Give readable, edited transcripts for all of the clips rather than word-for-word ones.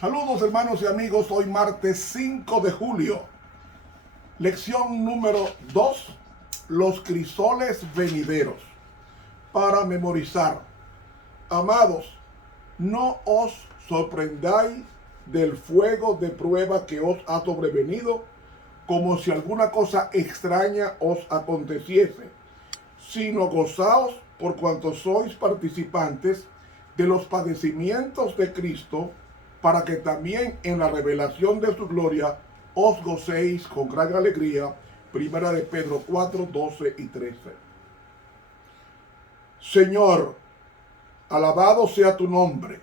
Saludos hermanos y amigos, hoy martes 5 de julio. Lección número 2, los crisoles venideros. Para memorizar. Amados, no os sorprendáis del fuego de prueba que os ha sobrevenido, como si alguna cosa extraña os aconteciese, sino gozaos por cuanto sois participantes de los padecimientos de Cristo, para que también en la revelación de su gloria os gocéis con gran alegría. Primera de Pedro 4, 12 y 13. Señor, alabado sea tu nombre.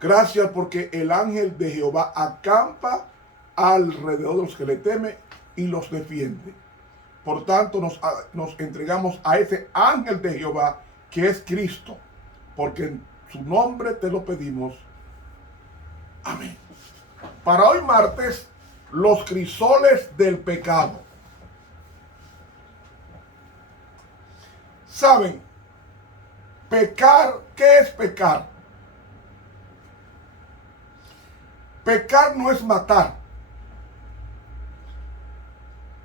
Gracias porque el ángel de Jehová acampa alrededor de los que le temen y los defiende. Por tanto, nos entregamos a ese ángel de Jehová que es Cristo, porque en su nombre te lo pedimos. Amén. Para hoy martes, los crisoles del pecado. ¿Saben? Pecar, ¿qué es pecar? Pecar no es matar.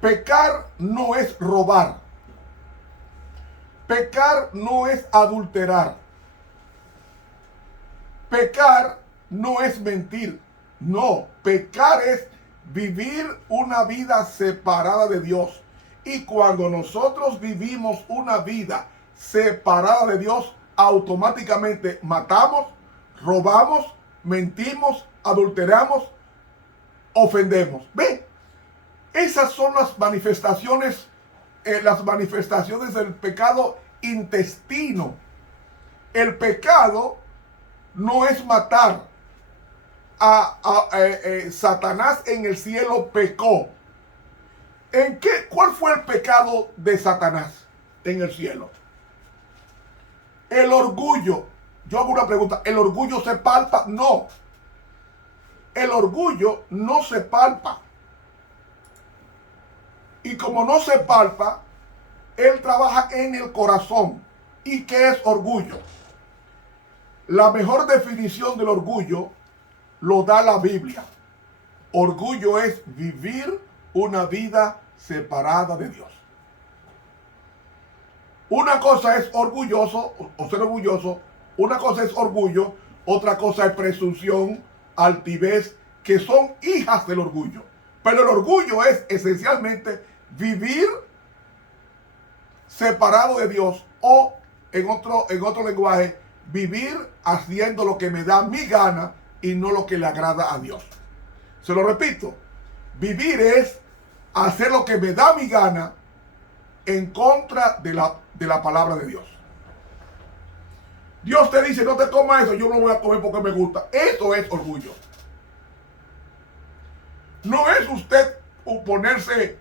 Pecar no es robar. Pecar no es adulterar. Pecar no es mentir. No, pecar es vivir una vida separada de Dios. Y cuando nosotros vivimos una vida separada de Dios, automáticamente matamos, robamos, mentimos, adulteramos, ofendemos. ¿Ve? Esas son las manifestaciones del pecado intestino. El pecado no es matar. Satanás en el cielo pecó. ¿Cuál fue el pecado de Satanás en el cielo? El orgullo. Yo hago una pregunta. ¿El orgullo se palpa? No. El orgullo no se palpa. Y como no se palpa, él trabaja en el corazón. ¿Y qué es orgullo? La mejor definición del orgullo lo da la Biblia. Orgullo es vivir una vida separada de Dios. Una cosa es orgulloso o ser orgulloso, una cosa es orgullo, otra cosa es presunción, altivez, que son hijas del orgullo. Pero el orgullo es esencialmente vivir separado de Dios, o en otro lenguaje, vivir haciendo lo que me da mi gana y no lo que le agrada a Dios. Se lo repito, vivir es hacer lo que me da mi gana en contra de la palabra de Dios. Dios te dice, no te comas eso, yo lo voy a comer porque me gusta. Eso es orgullo. No es usted ponerse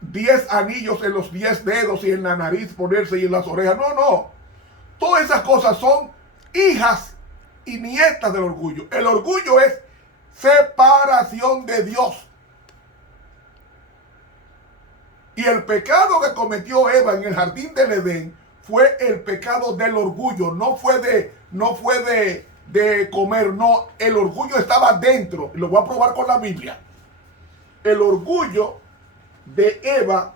10 anillos en los 10 dedos y en la nariz ponerse y en las orejas. No. Todas esas cosas son hijas y nietas del orgullo. El orgullo es separación de Dios. Y el pecado que cometió Eva en el jardín del Edén fue el pecado del orgullo. No fue de comer, no. El orgullo estaba dentro. Lo voy a probar con la Biblia. El orgullo de Eva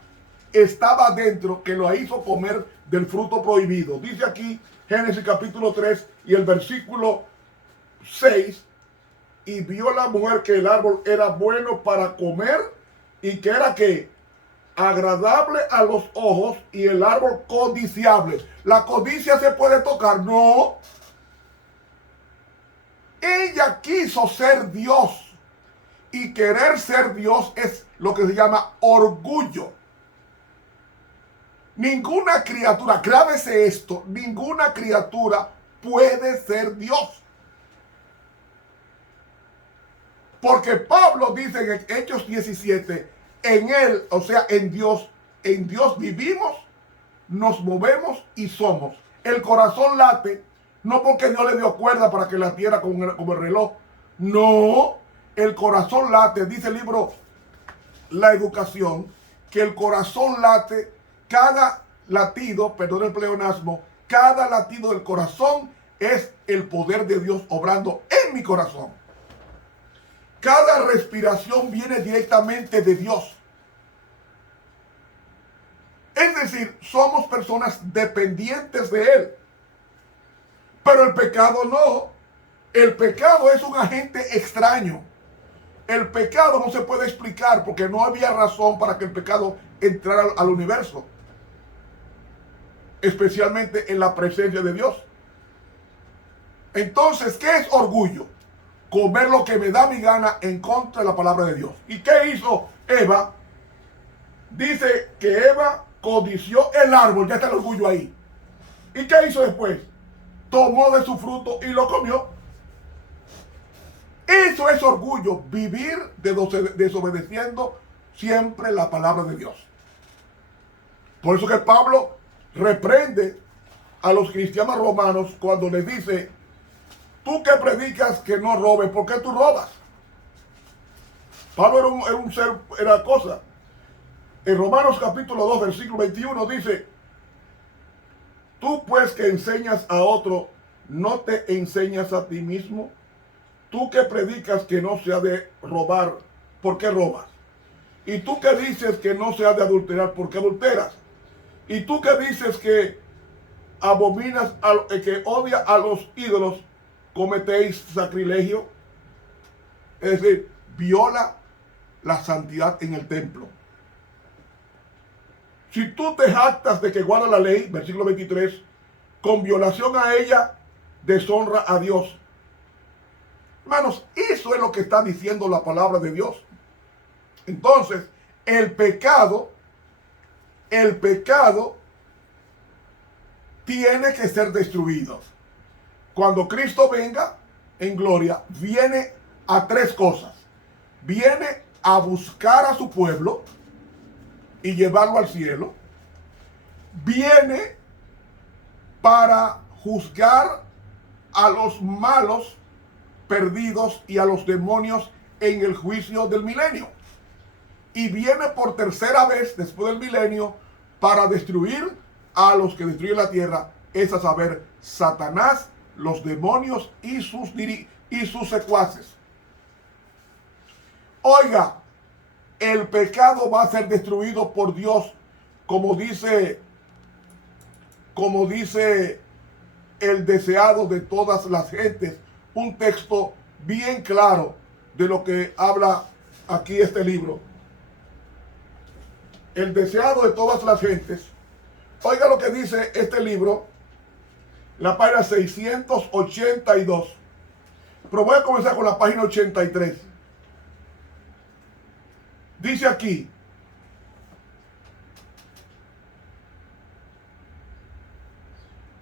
estaba dentro, que lo hizo comer del fruto prohibido. Dice aquí Génesis capítulo 3 y el versículo 6. Y vio la mujer que el árbol era bueno para comer y que era que agradable a los ojos y el árbol codiciable. ¿La codicia se puede tocar? No. Ella quiso ser Dios. Y querer ser Dios es lo que se llama orgullo. Ninguna criatura, grábese esto, ninguna criatura puede ser Dios. Porque Pablo dice en Hechos 17, en Él, o sea, en Dios vivimos, nos movemos y somos. El corazón late, no porque Dios le dio cuerda para que latiera como el reloj. No, el corazón late, dice el libro La Educación, que el corazón late, cada latido, perdón el pleonasmo, cada latido del corazón es el poder de Dios obrando en mi corazón. Cada respiración viene directamente de Dios. Es decir, somos personas dependientes de Él. Pero el pecado no. El pecado es un agente extraño. El pecado no se puede explicar porque no había razón para que el pecado entrara al universo. Especialmente en la presencia de Dios. Entonces, ¿qué es orgullo? Comer lo que me da mi gana en contra de la palabra de Dios. ¿Y qué hizo Eva? Dice que Eva codició el árbol, ya está el orgullo ahí. ¿Y qué hizo después? Tomó de su fruto y lo comió. Eso es orgullo, vivir desobedeciendo siempre la palabra de Dios. Por eso que Pablo reprende a los cristianos romanos cuando les dice: tú que predicas que no robes, ¿por qué tú robas? Pablo era cosa. En Romanos capítulo 2, versículo 21 dice: tú pues que enseñas a otro, ¿no te enseñas a ti mismo? Tú que predicas que no se ha de robar, ¿por qué robas? Y tú que dices que no se ha de adulterar, ¿por qué adulteras? Y tú que dices que abominas, que odia a los ídolos, ¿cometéis sacrilegio? Es decir, viola la santidad en el templo. Si tú te jactas de que guarda la ley, versículo 23, con violación a ella, deshonra a Dios. Hermanos, eso es lo que está diciendo la palabra de Dios. Entonces, el pecado tiene que ser destruido. Cuando Cristo venga en gloria, viene a tres cosas. Viene a buscar a su pueblo y llevarlo al cielo. Viene para juzgar a los malos perdidos y a los demonios en el juicio del milenio. Y viene por tercera vez después del milenio para destruir a los que destruyen la tierra, es a saber, Satanás, los demonios y sus secuaces. Oiga, el pecado va a ser destruido por Dios, como dice el deseado de todas las gentes. Un texto bien claro de lo que habla aquí este libro. El deseado de todas las gentes. Oiga lo que dice este libro, la página 682. Pero voy a comenzar con la página 83. Dice aquí: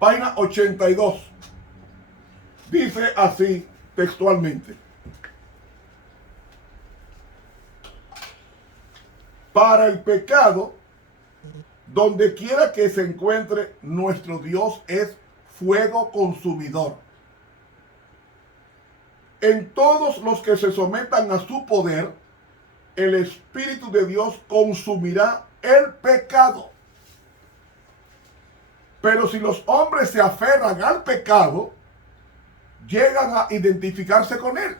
página 82. Dice así textualmente: para el pecado, donde quiera que se encuentre, nuestro Dios es fuego consumidor. En todos los que se sometan a su poder, el Espíritu de Dios consumirá el pecado. Pero si los hombres se aferran al pecado, llegan a identificarse con él.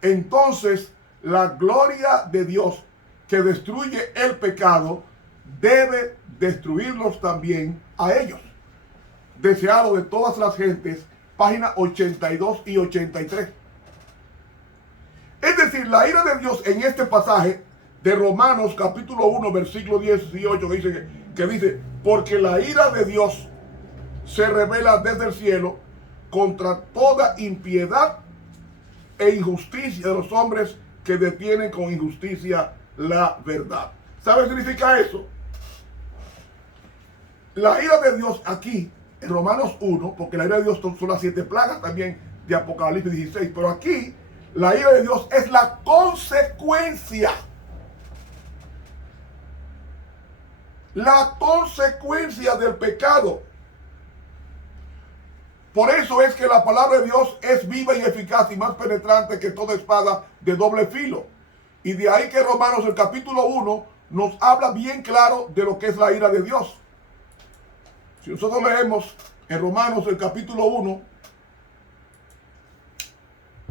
Entonces, la gloria de Dios que destruye el pecado debe destruirlos también a ellos. Deseado de todas las gentes, página 82 y 83. Es decir, la ira de Dios en este pasaje de Romanos capítulo 1, versículo 18, que dice: porque la ira de Dios se revela desde el cielo contra toda impiedad e injusticia de los hombres que detienen con injusticia la verdad. ¿Sabe qué significa eso? La ira de Dios aquí, en Romanos 1, porque la ira de Dios son las 7 plagas también de Apocalipsis 16, pero aquí la ira de Dios es la consecuencia. La consecuencia del pecado. Por eso es que la palabra de Dios es viva y eficaz y más penetrante que toda espada de doble filo. Y de ahí que Romanos, el capítulo 1, nos habla bien claro de lo que es la ira de Dios. Si nosotros leemos en Romanos, el capítulo 1,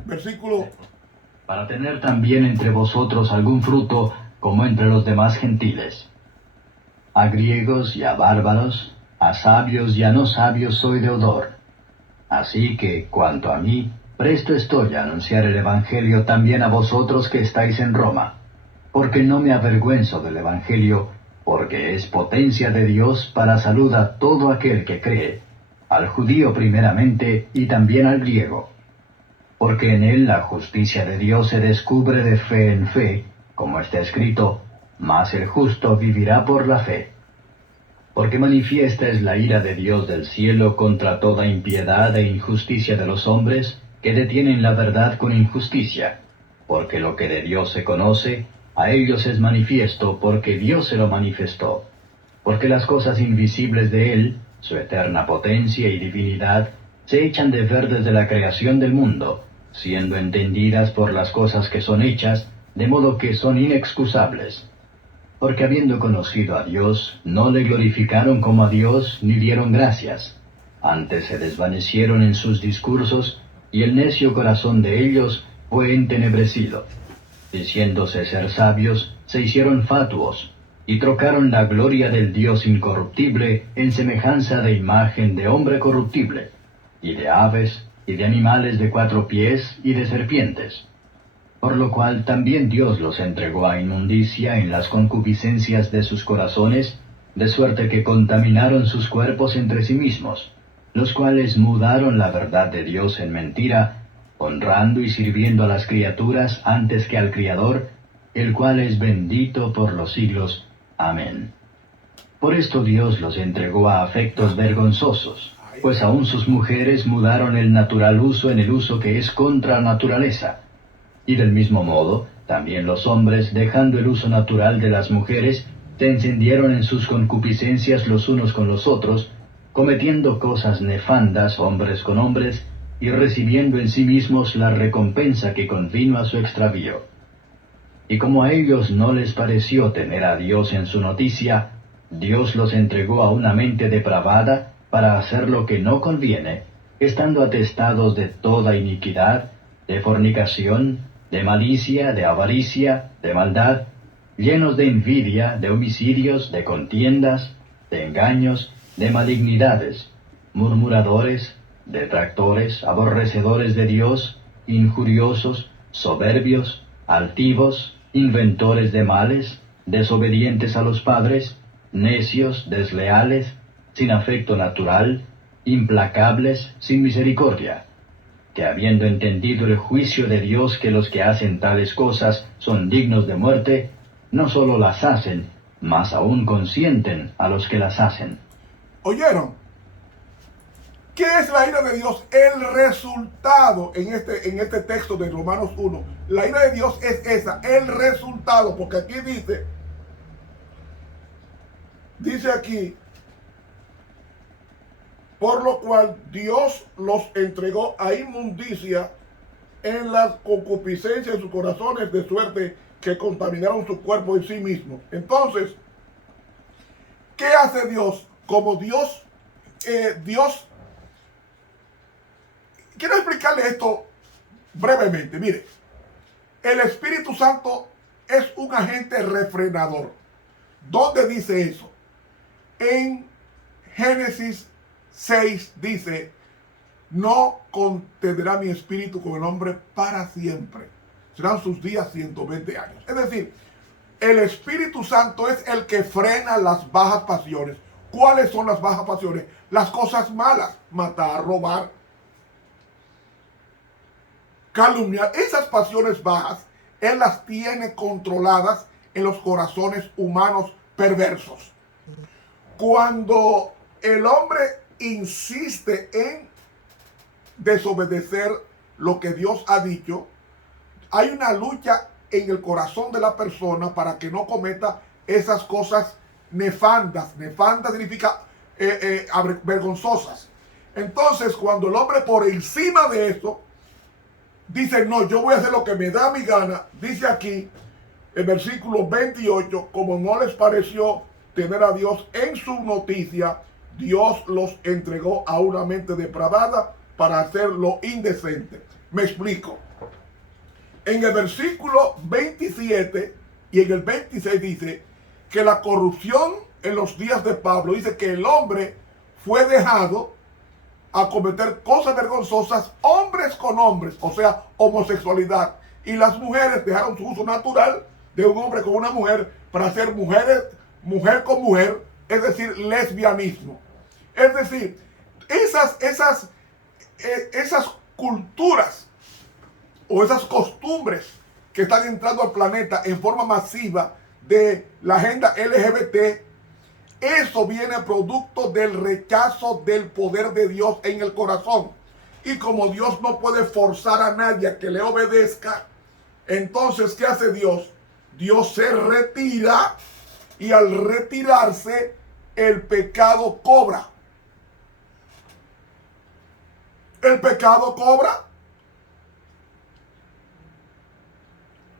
versículo para tener también entre vosotros algún fruto, como entre los demás gentiles. A griegos y a bárbaros, a sabios y a no sabios soy deudor. Así que, cuanto a mí, presto estoy a anunciar el Evangelio también a vosotros que estáis en Roma, porque no me avergüenzo del Evangelio, porque es potencia de Dios para salud a todo aquel que cree, al judío primeramente y también al griego. Porque en él la justicia de Dios se descubre de fe en fe, como está escrito, mas el justo vivirá por la fe. Porque manifiesta es la ira de Dios del cielo contra toda impiedad e injusticia de los hombres, que detienen la verdad con injusticia. Porque lo que de Dios se conoce, a ellos es manifiesto, porque Dios se lo manifestó. Porque las cosas invisibles de Él, su eterna potencia y divinidad, se echan de ver desde la creación del mundo, siendo entendidas por las cosas que son hechas, de modo que son inexcusables. Porque habiendo conocido a Dios, no le glorificaron como a Dios, ni dieron gracias. Antes se desvanecieron en sus discursos, y el necio corazón de ellos fue entenebrecido. Diciéndose ser sabios, se hicieron fatuos, y trocaron la gloria del Dios incorruptible en semejanza de imagen de hombre corruptible, y de aves, y de animales de 4 pies, y de serpientes. Por lo cual también Dios los entregó a inmundicia en las concupiscencias de sus corazones, de suerte que contaminaron sus cuerpos entre sí mismos, los cuales mudaron la verdad de Dios en mentira, honrando y sirviendo a las criaturas antes que al Criador, el cual es bendito por los siglos. Amén. Por esto Dios los entregó a afectos vergonzosos, pues aun sus mujeres mudaron el natural uso en el uso que es contra naturaleza. Y del mismo modo, también los hombres, dejando el uso natural de las mujeres, se encendieron en sus concupiscencias los unos con los otros, cometiendo cosas nefandas hombres con hombres, y recibiendo en sí mismos la recompensa que convino a su extravío. Y como a ellos no les pareció tener a Dios en su noticia, Dios los entregó a una mente depravada para hacer lo que no conviene, estando atestados de toda iniquidad, de fornicación, de malicia, de avaricia, de maldad, llenos de envidia, de homicidios, de contiendas, de engaños, de malignidades, murmuradores, detractores, aborrecedores de Dios, injuriosos, soberbios, altivos, inventores de males, desobedientes a los padres, necios, desleales, sin afecto natural, implacables, sin misericordia, que habiendo entendido el juicio de Dios que los que hacen tales cosas son dignos de muerte, no solo las hacen, mas aún consienten a los que las hacen. ¿Oyeron? ¿Qué es la ira de Dios? El resultado en este texto de Romanos 1. La ira de Dios es esa, el resultado, porque aquí dice aquí, por lo cual Dios los entregó a inmundicia en las concupiscencias de sus corazones, de suerte que contaminaron su cuerpo en sí mismo. Entonces, ¿qué hace Dios? Como Dios, quiero explicarle esto brevemente. Mire, el Espíritu Santo es un agente refrenador. ¿Dónde dice eso? En Génesis 6 dice, no contendrá mi espíritu con el hombre para siempre. Serán sus días 120 años. Es decir, el Espíritu Santo es el que frena las bajas pasiones. ¿Cuáles son las bajas pasiones? Las cosas malas, matar, robar, calumniar. Esas pasiones bajas, Él las tiene controladas en los corazones humanos perversos. Cuando el hombre insiste en desobedecer lo que Dios ha dicho, hay una lucha en el corazón de la persona para que no cometa esas cosas nefandas. Nefanda significa vergonzosas. Entonces, cuando el hombre por encima de eso dice, no, yo voy a hacer lo que me da mi gana, dice aquí, el versículo 28, como no les pareció tener a Dios en su noticia, Dios los entregó a una mente depravada para hacer lo indecente. Me explico. En el versículo 27 y en el 26 dice que la corrupción en los días de Pablo, dice que el hombre fue dejado a cometer cosas vergonzosas, hombres con hombres, o sea, homosexualidad. Y las mujeres dejaron su uso natural de un hombre con una mujer para hacer mujer con mujer, es decir, lesbianismo. Es decir, esas culturas o esas costumbres que están entrando al planeta en forma masiva de la agenda LGBT, eso viene producto del rechazo del poder de Dios en el corazón. Y como Dios no puede forzar a nadie a que le obedezca, entonces, ¿qué hace Dios? Dios se retira, y al retirarse, el pecado cobra. El pecado cobra.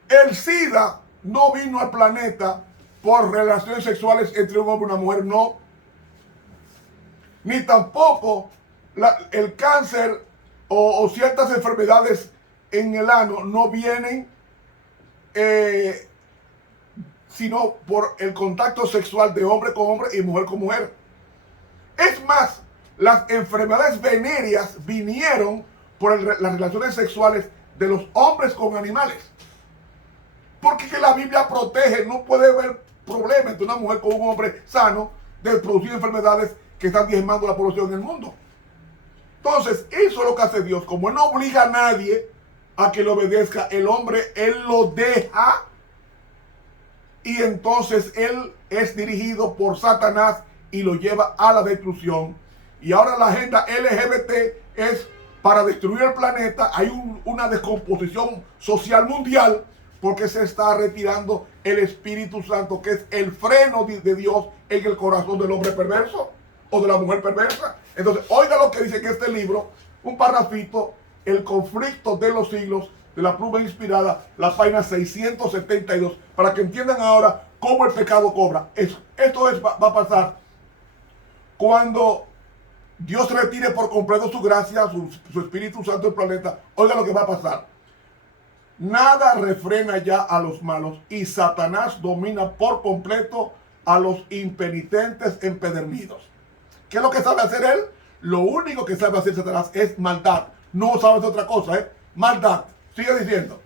El SIDA no vino al planeta por relaciones sexuales entre un hombre y una mujer, no. Ni tampoco el cáncer o ciertas enfermedades en el ano no vienen sino por el contacto sexual de hombre con hombre y mujer con mujer. Es más, las enfermedades venéreas vinieron por las relaciones sexuales de los hombres con animales. Porque que la Biblia protege, no puede haber problema entre una mujer con un hombre sano de producir enfermedades que están diezmando la población en el mundo. Entonces, eso es lo que hace Dios. Como Él no obliga a nadie a que le obedezca, el hombre, Él lo deja, y entonces Él es dirigido por Satanás y lo lleva a la destrucción. Y ahora la agenda LGBT es para destruir el planeta. Hay una descomposición social mundial porque se está retirando el Espíritu Santo, que es el freno de Dios en el corazón del hombre perverso o de la mujer perversa. Entonces, oiga lo que dice en este libro, un parrafito, El conflicto de los siglos, de la pluma inspirada, la página 672, para que entiendan ahora cómo el pecado cobra. Esto va a pasar cuando Dios retire por completo su gracia, su Espíritu Santo del planeta. Oiga lo que va a pasar. Nada refrena ya a los malos, y Satanás domina por completo a los impenitentes empedernidos. ¿Qué es lo que sabe hacer él? Lo único que sabe hacer Satanás es maldad. No sabe hacer otra cosa, maldad. Sigue diciendo.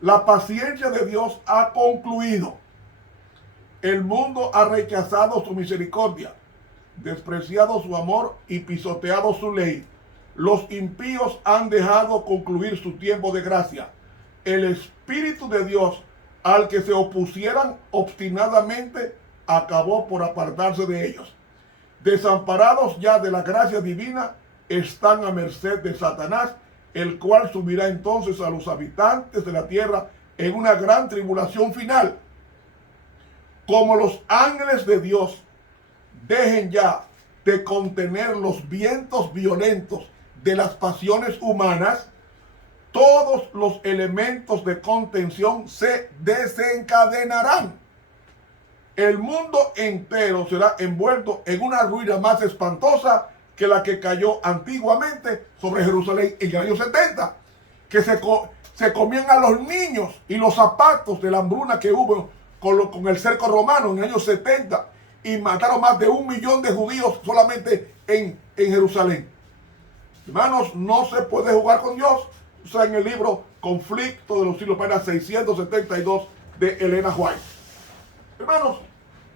La paciencia de Dios ha concluido. El mundo ha rechazado su misericordia, despreciado su amor y pisoteado su ley. Los impíos han dejado concluir su tiempo de gracia. El Espíritu de Dios, al que se opusieran obstinadamente, acabó por apartarse de ellos. Desamparados ya de la gracia divina, están a merced de Satanás, el cual subirá entonces a los habitantes de la tierra en una gran tribulación final. Como los ángeles de Dios dejen ya de contener los vientos violentos de las pasiones humanas, todos los elementos de contención se desencadenarán. El mundo entero será envuelto en una ruina más espantosa que la que cayó antiguamente sobre Jerusalén en el año 70, que se comían a los niños y los zapatos de la hambruna que hubo con el cerco romano en el año 70, y mataron más de 1 millón de judíos solamente en Jerusalén. Hermanos, no se puede jugar con Dios. O sea, en el libro Conflicto de los siglos, página 672 de Elena White. Hermanos,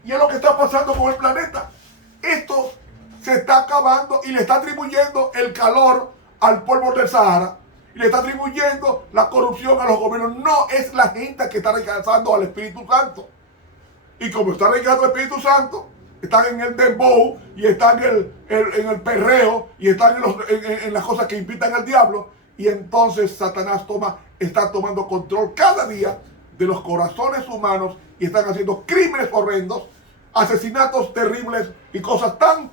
y es lo que está pasando con el planeta. Esto se está acabando y le está atribuyendo el calor al polvo del Sahara, y le está atribuyendo la corrupción a los gobiernos. No es la gente que está rechazando al Espíritu Santo. Y como está rechazando al Espíritu Santo, están en el dembow, y están en el perreo, y están en las cosas que invitan al diablo. Y entonces Satanás está tomando control cada día de los corazones humanos, y están haciendo crímenes horrendos, asesinatos terribles y cosas tan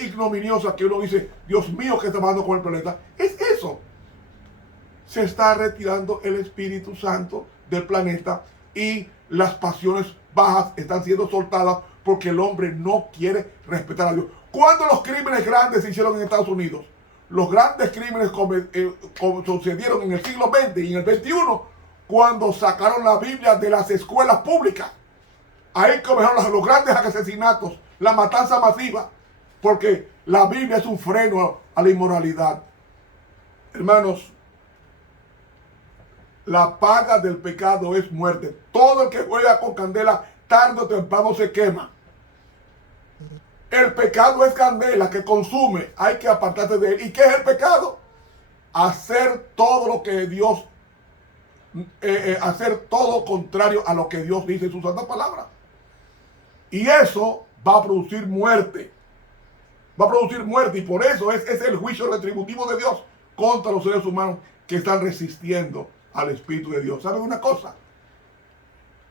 ignominiosas que uno dice, Dios mío, ¿qué está pasando con el planeta? Es eso. Se está retirando el Espíritu Santo del planeta, y las pasiones bajas están siendo soltadas porque el hombre no quiere respetar a Dios. ¿Cuándo los crímenes grandes se hicieron en Estados Unidos? Los grandes crímenes sucedieron en el siglo XX y en el XXI, cuando sacaron la Biblia de las escuelas públicas. Ahí comenzaron los grandes asesinatos, la matanza masiva, porque la Biblia es un freno a la inmoralidad. Hermanos, la paga del pecado es muerte. Todo el que juega con candela, tarde o temprano se quema. El pecado es candela que consume, hay que apartarse de él. ¿Y qué es el pecado? Hacer todo lo que Dios, hacer todo contrario a lo que Dios dice en su santa palabra. Y eso va a producir muerte. Va a producir muerte, y por eso es el juicio retributivo de Dios contra los seres humanos que están resistiendo al Espíritu de Dios. ¿Saben una cosa?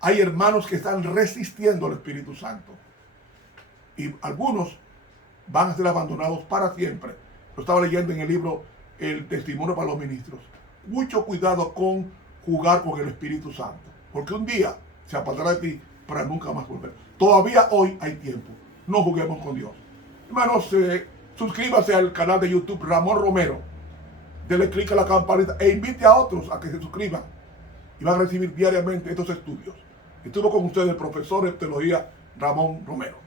Hay hermanos que están resistiendo al Espíritu Santo. Y algunos van a ser abandonados para siempre. Lo estaba leyendo en el libro El Testimonio para los Ministros. Mucho cuidado con jugar con el Espíritu Santo, porque un día se apartará de ti para nunca más volver. Todavía hoy hay tiempo. No juguemos con Dios. Hermanos, suscríbase al canal de YouTube Ramón Romero. Dele clic a la campanita e invite a otros a que se suscriban. Y van a recibir diariamente estos estudios. Estuvo con ustedes el profesor de teología Ramón Romero.